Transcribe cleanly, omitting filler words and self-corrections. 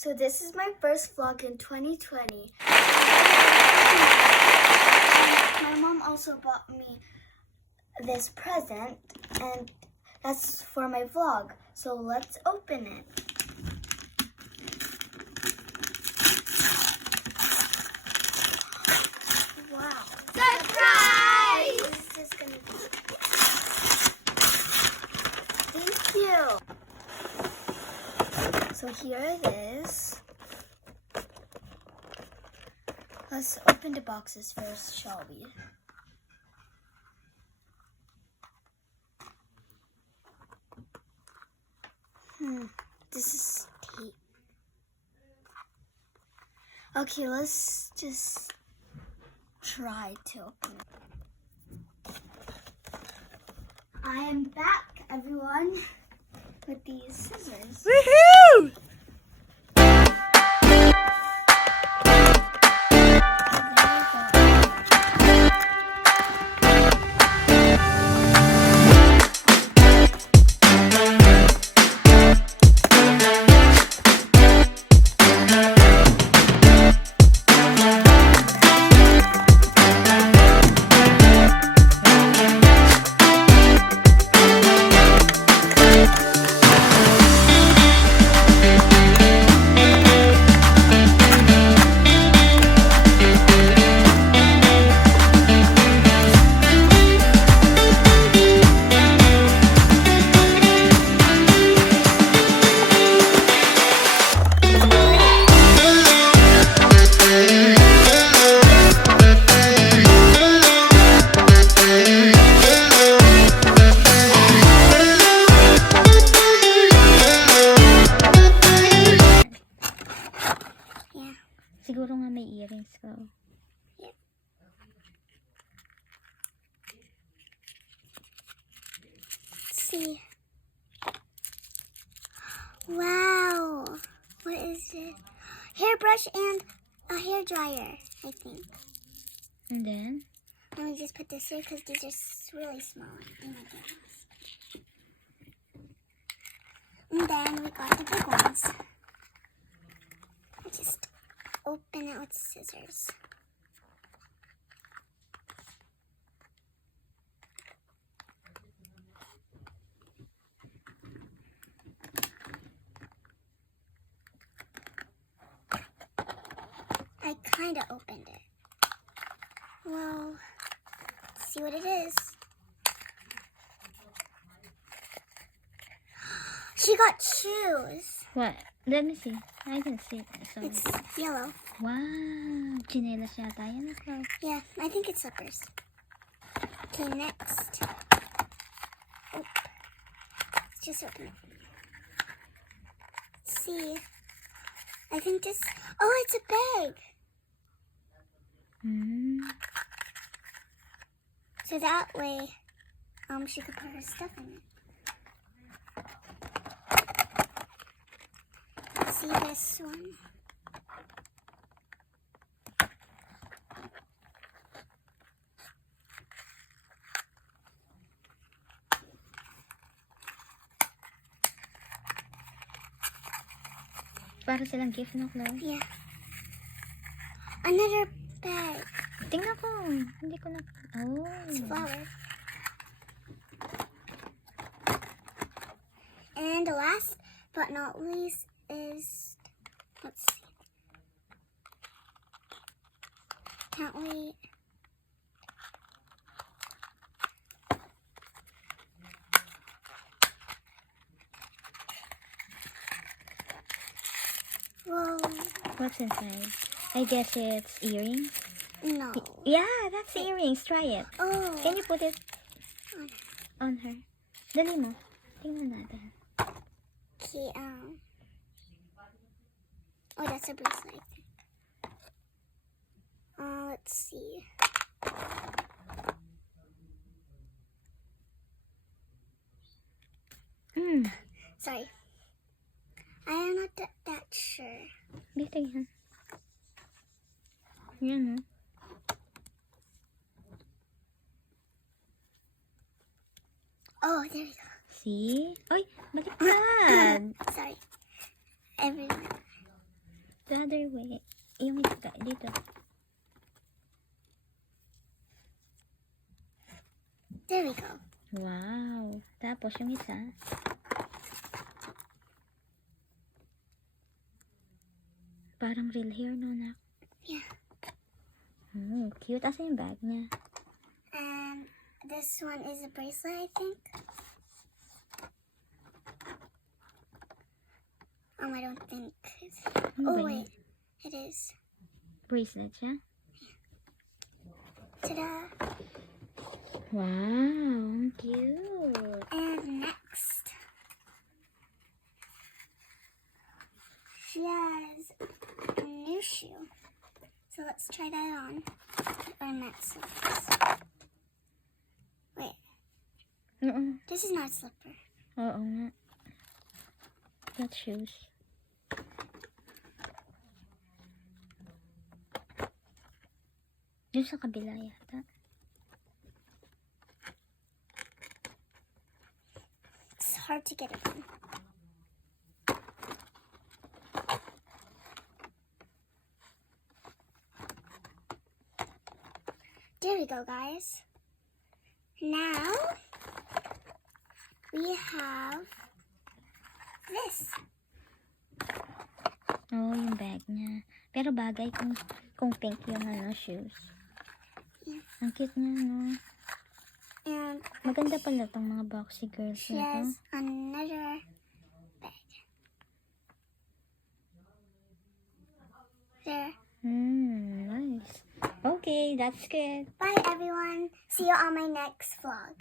So this is my first vlog in 2020. My mom also bought me this present, and that's for my vlog. So let's open it. Wow. Surprise! What is this gonna be? Thank you. So here it is. Let's open the boxes first, shall we? This is tape. Okay, let's just try to open it. I am back, everyone, with these scissors. Woohoo! Siguro nga may earrings ka. See. Wow. What is it? Hairbrush and a hair dryer, I think. And then? Let me just put this here because these are really small. Oh my goodness. And then we got the big ones. I just open it with scissors. I kind of opened it. Well, let's see what it is. She got shoes. What? Let me see. I can see it. So, It's yellow. wow! Chinelas yata yan ako. Yeah, I think it's slippers. Okay, next. Oh. Let's just open it. Let's see. I think this. Oh, it's a bag. So that way, she could put her stuff in it. Let's see this one. Para silang gift, no, Chloe? Yeah. Another bag. Tingnan ko. Hindi ko na... Oh. It's flour. And the last but not least is, let's see. Can't wait. Whoa. What's inside? I guess it's earrings. No. Yeah, that's earrings. Try it. Oh. Can you put it on her? Dali mo. Tingnan natin. Okay, oh, that's a bracelet, I think. Let's see. Sorry. I am not that sure. Dito yan. Yan, no? Oh, there we go. See? Oy, baliktad. Sorry. Everyone. The other way. Yung dito. There we go. Wow. Tapos yung isa. Parang real hair, no, nak? Yeah. Cute. Asa yung bag niya? And this one is a bracelet, I think. I don't think. Ano Oh, ba wait. yun? It is. Bracelet siya? Ta-da! Wow. Cute. And next, she has a new shoe. So let's try that on. Or not slippers. Wait, Oo. this is not a slipper. Oo nga. That shoes. Yung sa kabila yata. It's hard to get it on. There we go, guys. Now we have this. Oo, yung bag niya. Pero bagay kung pink yung shoes. Yeah. Ang cute niya, no? And Maganda pala tong mga boxy girls she na to. has another bag. There. Nice. Okay, that's good. Bye, everyone. See you on my next vlog.